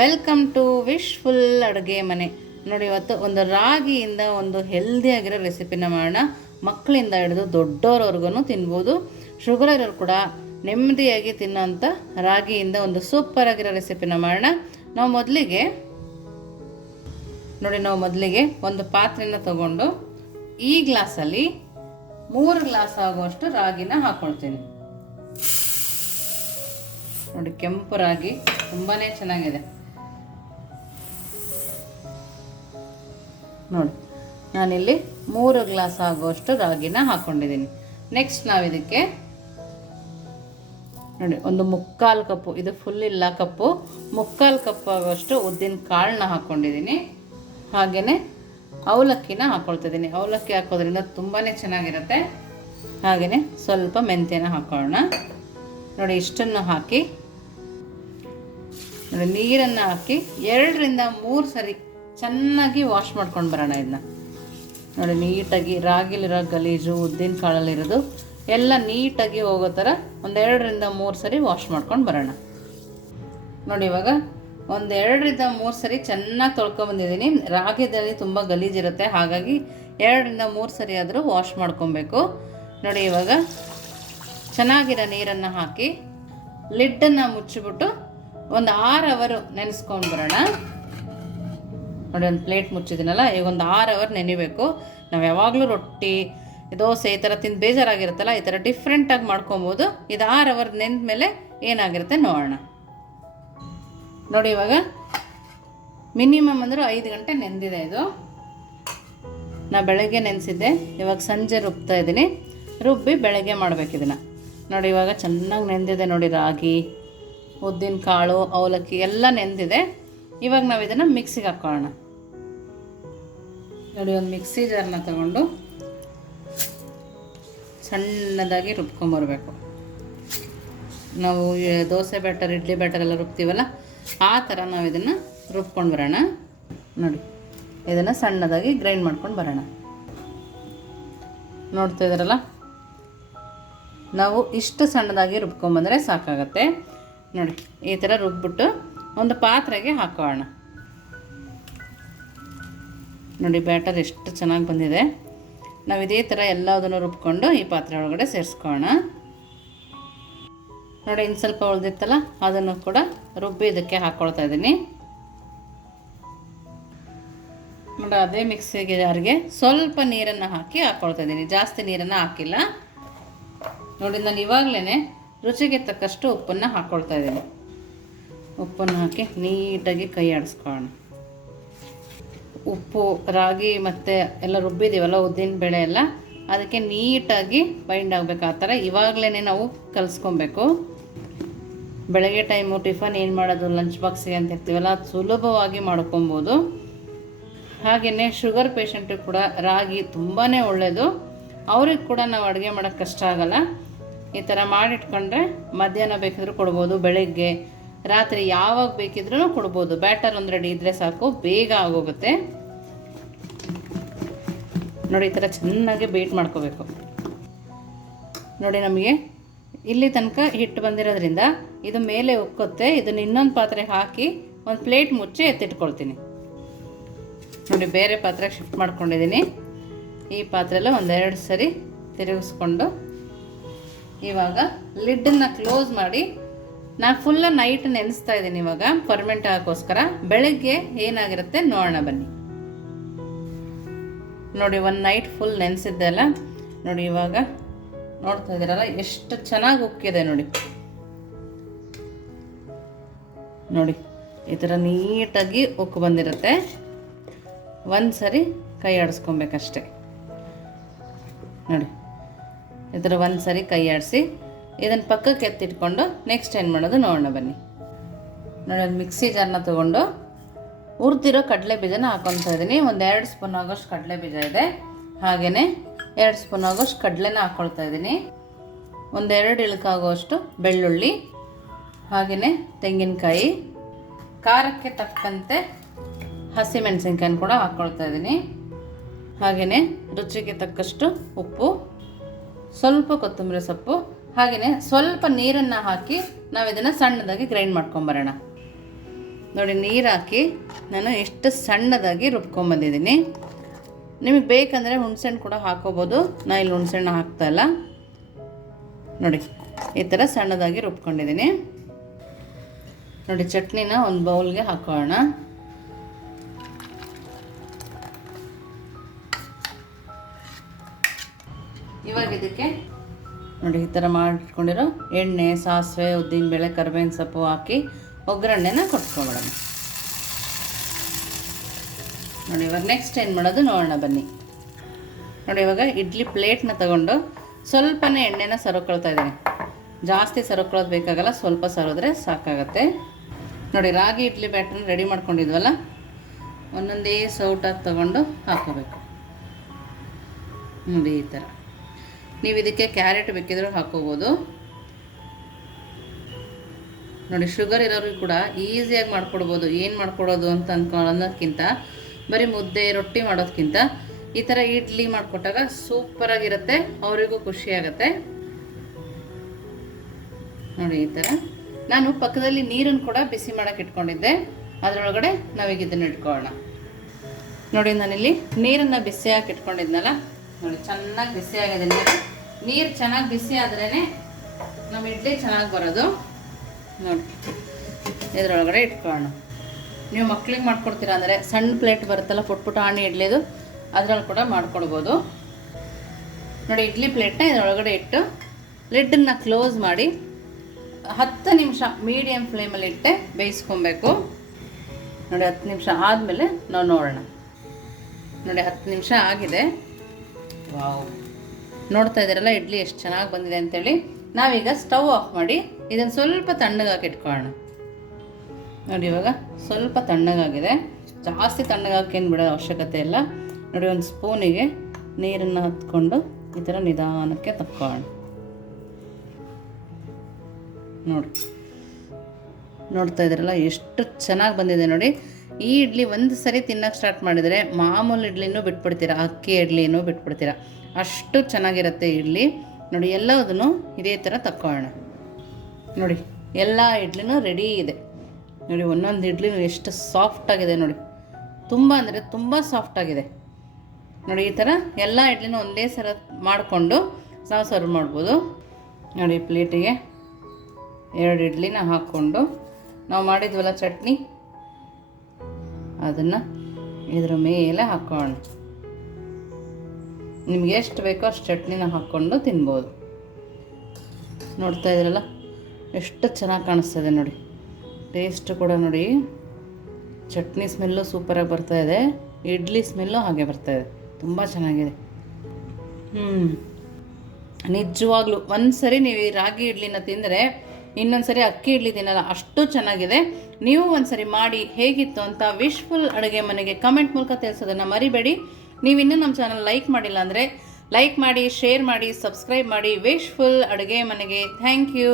Welcome to wishful ಅಡುಗೆ ಮನೆ. ನೋಡಿ, ಇವತ್ತು ಒಂದು ರಾಗಿಯಿಂದ ಒಂದು ಹೆಲ್ದಿಯಾಗಿರೋ ರೆಸಿಪಿನ ಮಾಡೋಣ. ಮಕ್ಕಳಿಂದ ಹಿಡಿದು ದೊಡ್ಡೋರವರೆಗೂ ತಿನ್ಬೋದು. ಶುಗರ್ ಇರೋರು ಕೂಡ ನೆಮ್ಮದಿಯಾಗಿ ತಿನ್ನೋಂಥ ರಾಗಿಯಿಂದ ಒಂದು ಸೂಪರ್ ಆಗಿರೋ ರೆಸಿಪಿನ ಮಾಡೋಣ. ನಾವು ಮೊದಲಿಗೆ ಒಂದು ಪಾತ್ರೆನ ತಗೊಂಡು ಈ ಗ್ಲಾಸಲ್ಲಿ 3 ಗ್ಲಾಸ್ ಆಗುವಷ್ಟು ರಾಗಿನ ಹಾಕ್ಕೊಳ್ತೀನಿ. ನೋಡಿ, ಕೆಂಪು ರಾಗಿ ತುಂಬಾ ಚೆನ್ನಾಗಿದೆ. ನೋಡಿ, ನಾನಿಲ್ಲಿ 3 ಗ್ಲಾಸ್ ಆಗುವಷ್ಟು ರಾಗಿನ ಹಾಕ್ಕೊಂಡಿದ್ದೀನಿ. ನೆಕ್ಸ್ಟ್ ನಾವು ಇದಕ್ಕೆ ನೋಡಿ ಒಂದು 3/4 ಕಪ್ಪು, ಇದು ಫುಲ್ ಇಲ್ಲ ಕಪ್ಪು, 3/4 ಕಪ್ ಆಗುವಷ್ಟು ಉದ್ದಿನ ಕಾಳನ್ನ ಹಾಕ್ಕೊಂಡಿದ್ದೀನಿ. ಹಾಗೆಯೇ ಅವಲಕ್ಕಿನ ಹಾಕ್ಕೊಳ್ತಿದ್ದೀನಿ. ಅವಲಕ್ಕಿ ಹಾಕೋದ್ರಿಂದ ತುಂಬಾ ಚೆನ್ನಾಗಿರುತ್ತೆ. ಹಾಗೆಯೇ ಸ್ವಲ್ಪ ಮೆಂತ್ಯನ ಹಾಕೊಳ್ಳೋಣ. ನೋಡಿ, ಇಷ್ಟನ್ನು ಹಾಕಿ ನೋಡಿ ನೀರನ್ನು ಹಾಕಿ 2 ರಿಂದ 3 ಸರಿ ಚೆನ್ನಾಗಿ ವಾಶ್ ಮಾಡ್ಕೊಂಡು ಬರೋಣ. ಇದನ್ನ ನೋಡಿ, ನೀಟಾಗಿ ರಾಗಿಲಿರೋ ಗಲೀಜು, ಉದ್ದಿನ ಕಾಳಲ್ಲಿರೋದು ಎಲ್ಲ ನೀಟಾಗಿ ಹೋಗೋ ಥರ 2 ರಿಂದ 3 ಸರಿ ವಾಶ್ ಮಾಡ್ಕೊಂಡು ಬರೋಣ. ನೋಡಿ, ಇವಾಗ 2 ರಿಂದ 3 ಸರಿ ಚೆನ್ನಾಗಿ ತೊಳ್ಕೊಂಬಂದಿದ್ದೀನಿ. ರಾಗಿದಲ್ಲಿ ತುಂಬ ಗಲೀಜಿರುತ್ತೆ, ಹಾಗಾಗಿ 2 ರಿಂದ 3 ಸರಿ ಆದರೂ ವಾಶ್ ಮಾಡ್ಕೊಬೇಕು. ನೋಡಿ, ಇವಾಗ ಚೆನ್ನಾಗಿರೋ ನೀರನ್ನು ಹಾಕಿ ಲಿಡ್ಡನ್ನು ಮುಚ್ಚಿಬಿಟ್ಟು ಒಂದು 6 ಅವರ್ ನೆನೆಸ್ಕೊಂಡು ಬರೋಣ. ನೋಡಿ, ಒಂದು ಪ್ಲೇಟ್ ಮುಚ್ಚಿದ್ದೀನಲ್ಲ, ಈಗ ಒಂದು 6 ಅವರ್ ನೆನಿಬೇಕು. ನಾವು ಯಾವಾಗಲೂ ರೊಟ್ಟಿ, ದೋಸೆ ಈ ಥರ ತಿಂದು ಬೇಜಾರಾಗಿರುತ್ತಲ್ಲ, ಈ ಥರ ಡಿಫ್ರೆಂಟಾಗಿ ಮಾಡ್ಕೊಬೋದು. ಇದು 6 ಅವರ್ ನೆಂದ ಮೇಲೆ ಏನಾಗಿರುತ್ತೆ ನೋಡೋಣ. ನೋಡಿ, ಇವಾಗ ಮಿನಿಮಮ್ ಅಂದರೆ 5 ಗಂಟೆ ನೆಂದಿದೆ. ಇದು ನಾ ಬೆಳಗ್ಗೆ ನೆನೆಸಿದ್ದೆ, ಇವಾಗ ಸಂಜೆ ರುಬ್ತಾ ಇದ್ದೀನಿ. ರುಬ್ಬಿ ಬೆಳಗ್ಗೆ ಮಾಡಬೇಕು ಇದನ್ನು. ನೋಡಿ, ಇವಾಗ ಚೆನ್ನಾಗಿ ನೆಂದಿದೆ. ನೋಡಿ, ರಾಗಿ, ಉದ್ದಿನ ಕಾಳು, ಅವಲಕ್ಕಿ ಎಲ್ಲ ನೆಂದಿದೆ. ಇವಾಗ ನಾವು ಇದನ್ನು ಮಿಕ್ಸಿಗೆ ಹಾಕ್ಕೊಳ್ಳೋಣ. ನೋಡಿ, ಒಂದು ಮಿಕ್ಸಿ ಜಾರನ್ನ ತಗೊಂಡು ಸಣ್ಣದಾಗಿ ರುಬ್ಕೊಂಬರ್ಬೇಕು. ನಾವು ದೋಸೆ ಬ್ಯಾಟರ್, ಇಡ್ಲಿ ಬ್ಯಾಟರ್ ಎಲ್ಲ ರುಬ್ತೀವಲ್ಲ, ಆ ಥರ ನಾವು ಇದನ್ನು ರುಬ್ಕೊಂಡು ಬರೋಣ. ನೋಡಿ, ಇದನ್ನು ಸಣ್ಣದಾಗಿ ಗ್ರೈಂಡ್ ಮಾಡ್ಕೊಂಡು ಬರೋಣ. ನೋಡ್ತಾ ಇದ್ದಾರಲ್ಲ, ನಾವು ಇಷ್ಟು ಸಣ್ಣದಾಗಿ ರುಬ್ಕೊಂಬಂದರೆ ಸಾಕಾಗತ್ತೆ. ನೋಡಿ, ಈ ಥರ ರುಬ್ಬಿಟ್ಟು ಒಂದು ಪಾತ್ರೆಗೆ ಹಾಕೋಣ. ನೋಡಿ, ಬ್ಯಾಟರ್ ಎಷ್ಟು ಚೆನ್ನಾಗಿ ಬಂದಿದೆ. ನಾವು ಇದೇ ಥರ ಎಲ್ಲದನ್ನು ರುಬ್ಕೊಂಡು ಈ ಪಾತ್ರೆ ಒಳಗಡೆ ಸೇರಿಸ್ಕೊಳ್ಳೋಣ. ನೋಡಿ, ಇನ್ನು ಸ್ವಲ್ಪ ಉಳಿದಿತ್ತಲ್ಲ, ಅದನ್ನು ಕೂಡ ರುಬ್ಬಿ ಇದಕ್ಕೆ ಹಾಕ್ಕೊಳ್ತಾ ಇದ್ದೀನಿ. ನೋಡಿ, ಅದೇ ಮಿಕ್ಸಿಗೆ ಜಾರಿಗೆ ಸ್ವಲ್ಪ ನೀರನ್ನು ಹಾಕಿ ಹಾಕ್ಕೊಳ್ತಾ ಇದ್ದೀನಿ. ಜಾಸ್ತಿ ನೀರನ್ನು ಹಾಕಿಲ್ಲ. ನೋಡಿ, ನಾನು ಇವಾಗಲೇ ರುಚಿಗೆ ತಕ್ಕಷ್ಟು ಉಪ್ಪನ್ನು ಹಾಕ್ಕೊಳ್ತಾ ಇದ್ದೀನಿ. ಉಪ್ಪನ್ನು ಹಾಕಿ ನೀಟಾಗಿ ಕೈ ಆಡಿಸ್ಕೊಳ್ಳೋಣ. ಉಪ್ಪು, ರಾಗಿ ಮತ್ತು ಎಲ್ಲ ರುಬ್ಬಿದ್ದೀವಲ್ಲ, ಉದ್ದಿನ ಬೇಳೆ ಎಲ್ಲ, ಅದಕ್ಕೆ ನೀಟಾಗಿ ಬೈಂಡ್ ಆಗಬೇಕು. ಆ ಥರ ಇವಾಗಲೇ ನಾವು ಕಲಿಸ್ಕೊಬೇಕು. ಬೆಳಗ್ಗೆ ಟೈಮು ಟಿಫನ್ ಏನು ಮಾಡೋದು, ಲಂಚ್ ಬಾಕ್ಸಿಗೆ ಅಂತ ಇರ್ತೀವಲ್ಲ, ಅದು ಸುಲಭವಾಗಿ ಮಾಡ್ಕೊಬೋದು. ಹಾಗೆಯೇ ಶುಗರ್ ಪೇಷಂಟಿಗೆ ಕೂಡ ರಾಗಿ ತುಂಬಾ ಒಳ್ಳೆಯದು. ಅವ್ರಿಗೆ ಕೂಡ ನಾವು ಅಡುಗೆ ಮಾಡೋಕ್ಕೆ ಕಷ್ಟ ಆಗೋಲ್ಲ. ಈ ಥರ ಮಾಡಿಟ್ಕೊಂಡ್ರೆ ಮಧ್ಯಾಹ್ನ ಬೇಕಿದ್ರೂ ಕೊಡ್ಬೋದು, ಬೆಳಗ್ಗೆ, ರಾತ್ರಿ ಯಾವಾಗ ಬೇಕಿದ್ರೂ ಕೊಡ್ಬೋದು. ಬ್ಯಾಟರ್ ಒಂದು ರೆಡಿ ಇದ್ದರೆ ಸಾಕು, ಬೇಗ ಆಗೋಗುತ್ತೆ. ನೋಡಿ, ಈ ಥರ ಚೆನ್ನಾಗಿ ಬೀಟ್ ಮಾಡ್ಕೋಬೇಕು. ನೋಡಿ, ನಮಗೆ ಇಲ್ಲಿ ತನಕ ಹಿಟ್ಟು ಬಂದಿರೋದ್ರಿಂದ ಇದು ಮೇಲೆ ಉಕ್ಕುತ್ತೆ. ಇದನ್ನು ಇನ್ನೊಂದು ಪಾತ್ರೆಗೆ ಹಾಕಿ ಒಂದು ಪ್ಲೇಟ್ ಮುಚ್ಚಿ ಎತ್ತಿಟ್ಕೊಳ್ತೀನಿ. ನೋಡಿ, ಬೇರೆ ಪಾತ್ರೆಗೆ ಶಿಫ್ಟ್ ಮಾಡ್ಕೊಂಡಿದ್ದೀನಿ. ಈ ಪಾತ್ರೆಲ್ಲ 1-2 ಸರಿ ತಿರುಗಿಸ್ಕೊಂಡು ಇವಾಗ ಲಿಡ್ಡನ್ನು ಕ್ಲೋಸ್ ಮಾಡಿ ನಾನು ಫುಲ್ಲ ನೈಟ್ ನೆನೆಸ್ತಾ ಇದ್ದೀನಿ. ಇವಾಗ ಫರ್ಮೆಂಟ್ ಆಗೋಸ್ಕರ ಬೆಳಗ್ಗೆ ಏನಾಗಿರುತ್ತೆ ನೋಡೋಣ ಬನ್ನಿ. ನೋಡಿ, 1 ನೈಟ್ ಫುಲ್ ನೆನೆಸಿದ್ದೆ ಅಲ್ಲ. ನೋಡಿ, ಇವಾಗ ನೋಡ್ತಾ ಇದ್ದೀರಲ್ಲ ಎಷ್ಟು ಚೆನ್ನಾಗಿ ಉಕ್ಕಿದೆ. ನೋಡಿ, ನೋಡಿ ಈ ಥರ ನೀಟಾಗಿ ಉಕ್ಕು ಬಂದಿರುತ್ತೆ. ಒಂದು ಸರಿ ಕೈ ಆಡಿಸ್ಕೊಬೇಕಷ್ಟೆ. ನೋಡಿ, ಈ ಥರ ಒಂದು ಸರಿ ಕೈ ಆಡಿಸಿ ಇದನ್ನು ಪಕ್ಕಕ್ಕೆ ಎತ್ತಿಟ್ಕೊಂಡು ನೆಕ್ಸ್ಟ್ ಏನು ಮಾಡೋದು ನೋಡೋಣ ಬನ್ನಿ. ನೋಡಿ, ಒಂದು ಮಿಕ್ಸಿ ಜಾರನ್ನ ತೊಗೊಂಡು ಹುರಿದಿರೋ ಕಡಲೆ ಬೀಜನ ಹಾಕ್ಕೊತಾ ಇದ್ದೀನಿ. 2 ಸ್ಪೂನ್ ಆಗೋಷ್ಟು ಕಡಲೆ ಬೀಜ ಇದೆ. ಹಾಗೆಯೇ 2 ಸ್ಪೂನ್ ಆಗೋಷ್ಟು ಕಡಲೆನ ಹಾಕ್ಕೊಳ್ತಾ ಇದ್ದೀನಿ. 1-2 ಇಳಕಾಗುವಷ್ಟು ಬೆಳ್ಳುಳ್ಳಿ, ಹಾಗೆಯೇ ತೆಂಗಿನಕಾಯಿ, ಖಾರಕ್ಕೆ ತಕ್ಕಂತೆ ಹಸಿಮೆಣಸಿನ್ಕಾಯಿನ ಕೂಡ ಹಾಕ್ಕೊಳ್ತಾ ಇದ್ದೀನಿ. ಹಾಗೆಯೇ ರುಚಿಗೆ ತಕ್ಕಷ್ಟು ಉಪ್ಪು, ಸ್ವಲ್ಪ ಕೊತ್ತಂಬರಿ ಸೊಪ್ಪು, ಹಾಗೆಯೇ ಸ್ವಲ್ಪ ನೀರನ್ನು ಹಾಕಿ ನಾವು ಇದನ್ನು ಸಣ್ಣದಾಗಿ ಗ್ರೈಂಡ್ ಮಾಡ್ಕೊಂಬರೋಣ. ನೋಡಿ ನೀರು ಹಾಕಿ ನಾನು ಎಷ್ಟು ಸಣ್ಣದಾಗಿ ರುಬ್ಕೊಂಬಂದಿದ್ದೀನಿ. ನಿಮಗೆ ಬೇಕಂದರೆ ಹುಣಸೆಹಣ್ಣು ಕೂಡ ಹಾಕೋಬೋದು. ನಾನು ಇಲ್ಲಿ ಹುಣಸೆಹಣ್ಣು ಹಾಕ್ತಾಯಿಲ್ಲ. ನೋಡಿ ಈ ಥರ ಸಣ್ಣದಾಗಿ ರುಬ್ಕೊಂಡಿದ್ದೀನಿ. ನೋಡಿ ಚಟ್ನಿನ ಒಂದು ಬೌಲ್ಗೆ ಹಾಕೋಣ. ಇವಾಗ ಇದಕ್ಕೆ ನೋಡಿ ಈ ಥರ ಮಾಡಿಟ್ಕೊಂಡಿರೋ ಎಣ್ಣೆ, ಸಾಸಿವೆ, ಉದ್ದಿನಬೇಳೆ, ಕರಿಬೇವಿನ ಸೊಪ್ಪು ಹಾಕಿ ಒಗ್ಗರಣೆನ ಕೊಟ್ಕೊಬಿಡೋಣ. ನೋಡಿ ಇವಾಗ ನೆಕ್ಸ್ಟ್ ಏನು ಮಾಡೋದು ನೋಡೋಣ ಬನ್ನಿ. ನೋಡಿ ಇವಾಗ ಇಡ್ಲಿ ಪ್ಲೇಟ್ನ ತಗೊಂಡು ಸ್ವಲ್ಪನೇ ಎಣ್ಣೆನ ಸರೋಕೊಳ್ತಾ ಇದ್ದೀನಿ. ಜಾಸ್ತಿ ಸರೋಕೊಳ್ಳೋದು ಬೇಕಾಗಲ್ಲ, ಸ್ವಲ್ಪ ಸರೋದ್ರೆ ಸಾಕಾಗತ್ತೆ. ನೋಡಿ ರಾಗಿ ಇಡ್ಲಿ ಬ್ಯಾಟರ್ನ ರೆಡಿ ಮಾಡ್ಕೊಂಡಿದ್ವಲ್ಲ, ಒಂದೊಂದೇ ಸೌಟಾಗಿ ತಗೊಂಡು ಹಾಕೋಬೇಕು. ನೋಡಿ ಈ ಥರ. ನೀವು ಇದಕ್ಕೆ ಕ್ಯಾರೆಟ್ ಬೇಕಿದ್ರೂ ಹಾಕೋಬೋದು. ನೋಡಿ ಶುಗರ್ ಇರೋರಿಗೆ ಕೂಡ ಈಸಿಯಾಗಿ ಮಾಡ್ಕೊಡ್ಬೋದು. ಏನು ಮಾಡ್ಕೊಡೋದು ಅಂತ ಅನ್ನೋದಕ್ಕಿಂತ, ಬರೀ ಮುದ್ದೆ ರೊಟ್ಟಿ ಮಾಡೋದಕ್ಕಿಂತ ಈ ಥರ ಇಡ್ಲಿ ಮಾಡಿಕೊಟ್ಟಾಗ ಸೂಪರಾಗಿರುತ್ತೆ, ಅವರಿಗೂ ಖುಷಿಯಾಗತ್ತೆ. ನೋಡಿ ಈ ಥರ. ನಾನು ಪಕ್ಕದಲ್ಲಿ ನೀರನ್ನು ಕೂಡ ಬಿಸಿ ಮಾಡೋಕ್ಕೆ ಇಟ್ಕೊಂಡಿದ್ದೆ. ಅದರೊಳಗಡೆ ನಾವೀಗ ಇದನ್ನು ಇಟ್ಕೊಳ್ಳೋಣ. ನೋಡಿ ನಾನಿಲ್ಲಿ ನೀರನ್ನು ಬಿಸಿಯಾಗಿ ಇಟ್ಕೊಂಡಿದ್ನಲ್ಲ, ನೋಡಿ ಚೆನ್ನಾಗಿ ಬಿಸಿಯಾಗಿದೆ ನೀರು. ನೀರು ಚೆನ್ನಾಗಿ ಬಿಸಿ ಆದ್ರೇ ನಮ್ಮ ಇಡ್ಲಿ ಚೆನ್ನಾಗಿ ಬರೋದು. ನೋಡಿ ಇದರೊಳಗಡೆ ಇಟ್ಕೊಳ್ಳೋಣ. ನೀವು ಮಕ್ಳಿಗೆ ಮಾಡ್ಕೊಡ್ತೀರಾ ಅಂದರೆ ಸಣ್ಣ ಪ್ಲೇಟ್ ಬರುತ್ತಲ್ಲ ಪುಟ್ಟ ಆಣಿ ಇಡ್ಲಿದು, ಅದರಲ್ಲಿ ಕೂಡ ಮಾಡ್ಕೊಡ್ಬೋದು. ನೋಡಿ ಇಡ್ಲಿ ಪ್ಲೇಟ್ನ ಇದರೊಳಗಡೆ ಇಟ್ಟು ಲಿಡ್ಡನ್ನು ಕ್ಲೋಸ್ ಮಾಡಿ 10 ನಿಮಿಷ ಮೀಡಿಯಮ್ ಫ್ಲೇಮಲ್ಲಿ ಇಟ್ಟೆ ಬೇಯಿಸ್ಕೊಬೇಕು. ನೋಡಿ 10 ನಿಮಿಷ ಆದಮೇಲೆ ನಾವು ನೋಡೋಣ. ನೋಡಿ 10 ನಿಮಿಷ ಆಗಿದೆ. ವಾವ್, ನೋಡ್ತಾ ಇದ್ದೀರಲ್ಲ ಇಡ್ಲಿ ಎಷ್ಟು ಚೆನ್ನಾಗಿ ಬಂದಿದೆ ಅಂತೇಳಿ. ನಾವೀಗ ಸ್ಟವ್ ಆಫ್ ಮಾಡಿ ಇದನ್ನು ಸ್ವಲ್ಪ ತಣ್ಣಗಾಗಿ ಇಟ್ಕೊಳ್ಳೋಣ. ನೋಡಿ ಇವಾಗ ಸ್ವಲ್ಪ ತಣ್ಣಗಾಗಿದೆ. ಜಾಸ್ತಿ ತಣ್ಣಗಾಕೇನು ಬಿಡೋ ಅವಶ್ಯಕತೆ ಇಲ್ಲ. ನೋಡಿ ಒಂದು ಸ್ಪೂನಿಗೆ ನೀರನ್ನು ಹತ್ಕೊಂಡು ಈ ಥರ ನಿಧಾನಕ್ಕೆ ತಕ್ಕೊಳ್ಳೋಣ. ನೋಡ್ತಾ ಇದ್ದೀರಲ್ಲ ಎಷ್ಟು ಚೆನ್ನಾಗಿ ಬಂದಿದೆ ನೋಡಿ. ಈ ಇಡ್ಲಿ ಒಂದು ಸರಿ ತಿನ್ನೋಕ್ಕೆ ಸ್ಟಾರ್ಟ್ ಮಾಡಿದರೆ ಮಾಮೂಲು ಇಡ್ಲಿನೂ ಬಿಟ್ಬಿಡ್ತೀರಾ, ಅಕ್ಕಿ ಇಡ್ಲಿನೂ ಬಿಟ್ಬಿಡ್ತೀರಾ, ಅಷ್ಟು ಚೆನ್ನಾಗಿರುತ್ತೆ ಇಡ್ಲಿ. ನೋಡಿ ಎಲ್ಲದನ್ನು ಇದೇ ಥರ ತಕ್ಕೊಳ್ಳೋಣ. ನೋಡಿ ಎಲ್ಲ ಇಡ್ಲಿನೂ ರೆಡಿ ಇದೆ. ನೋಡಿ ಒಂದೊಂದು ಇಡ್ಲಿನೂ ಎಷ್ಟು ಸಾಫ್ಟಾಗಿದೆ ನೋಡಿ, ತುಂಬ ಅಂದರೆ ತುಂಬ ಸಾಫ್ಟಾಗಿದೆ. ನೋಡಿ ಈ ಥರ ಎಲ್ಲ ಇಡ್ಲಿನೂ ಒಂದೇ ಸಲ ಮಾಡಿಕೊಂಡು ನಾವು ಸರ್ವ್ ಮಾಡ್ಬೋದು. ನೋಡಿ ಪ್ಲೇಟಿಗೆ 2 ಇಡ್ಲಿನ ಹಾಕ್ಕೊಂಡು ನಾವು ಮಾಡಿದ್ವಲ್ಲ ಚಟ್ನಿ, ಅದನ್ನು ಇದ್ರ ಮೇಲೆ ಹಾಕ್ಕೊಳ್ಳೋಣ. ನಿಮ್ಗೆ ಎಷ್ಟು ಬೇಕೋ ಅಷ್ಟು ಚಟ್ನಿನ ಹಾಕ್ಕೊಂಡು ತಿನ್ಬೋದು. ನೋಡ್ತಾ ಇದ್ದೀರಲ್ಲ ಎಷ್ಟು ಚೆನ್ನಾಗಿ ಕಾಣಿಸ್ತದೆ ನೋಡಿ. ಟೇಸ್ಟ್ ಕೂಡ ನೋಡಿ, ಚಟ್ನಿ ಸ್ಮೆಲ್ಲು ಸೂಪರಾಗಿ ಬರ್ತಾಯಿದೆ, ಇಡ್ಲಿ ಸ್ಮೆಲ್ಲು ಹಾಗೆ ಬರ್ತಾಯಿದೆ, ತುಂಬ ಚೆನ್ನಾಗಿದೆ. ನಿಜವಾಗ್ಲೂ ಒಂದು ಸರಿ ನೀವು ಈ ರಾಗಿ ಇಡ್ಲಿನ ತಿಂದರೆ ಇನ್ನೊಂದು ಸರಿ ಅಕ್ಕಿ ಇಡ್ಲಿ ತಿನ್ನಲ್ಲ, ಅಷ್ಟು ಚೆನ್ನಾಗಿದೆ. ನೀವು ಒಂದು ಸರಿ ಮಾಡಿ ಹೇಗಿತ್ತು ಅಂತ ವಿಶ್ಫುಲ್ ಅಡುಗೆ ಮನೆಗೆ ಕಮೆಂಟ್ ಮೂಲಕ ತಿಳಿಸೋದನ್ನು ಮರಿಬೇಡಿ. ನೀವು ಇನ್ನೂ ನಮ್ಮ ಚಾನಲ್ ಲೈಕ್ ಮಾಡಿಲ್ಲ ಅಂದರೆ ಲೈಕ್ ಮಾಡಿ, ಶೇರ್ ಮಾಡಿ, ಸಬ್ಸ್ಕ್ರೈಬ್ ಮಾಡಿ ವಿಶ್ಫುಲ್ ಅಡುಗೆ ಮನೆಗೆ. Thank you.